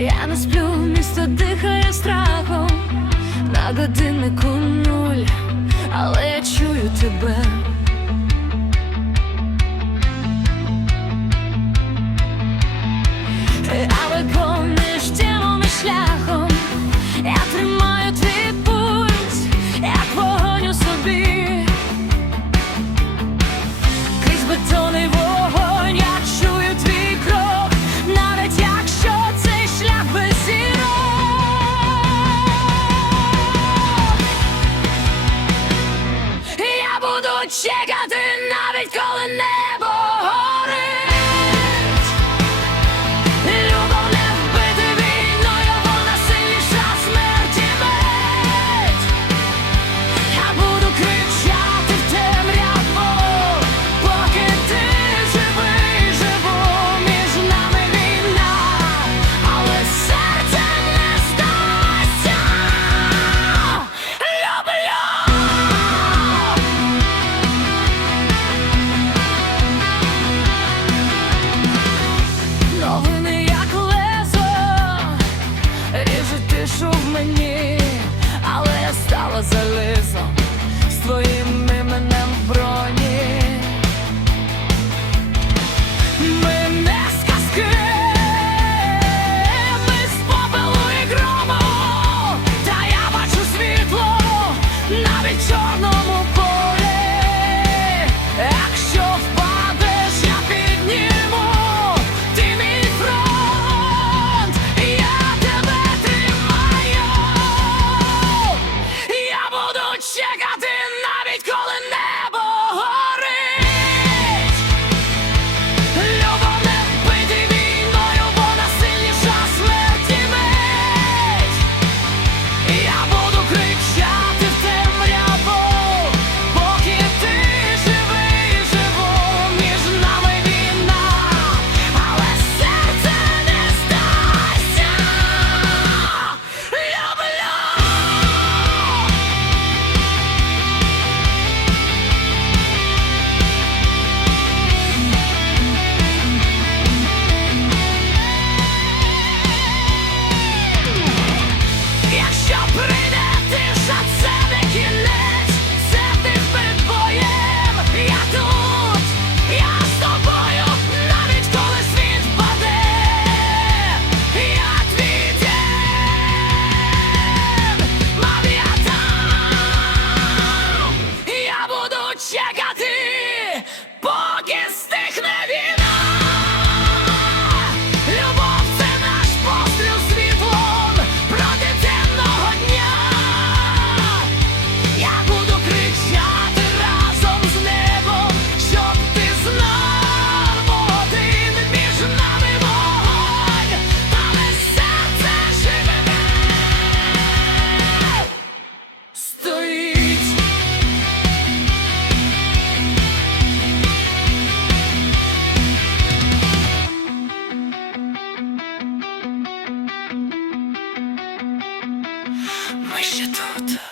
не сплю, місто дихає страхом, на годиннику нуль, але я чую тебе. будуть чекати навіть коли небо. чорно ми ще тут.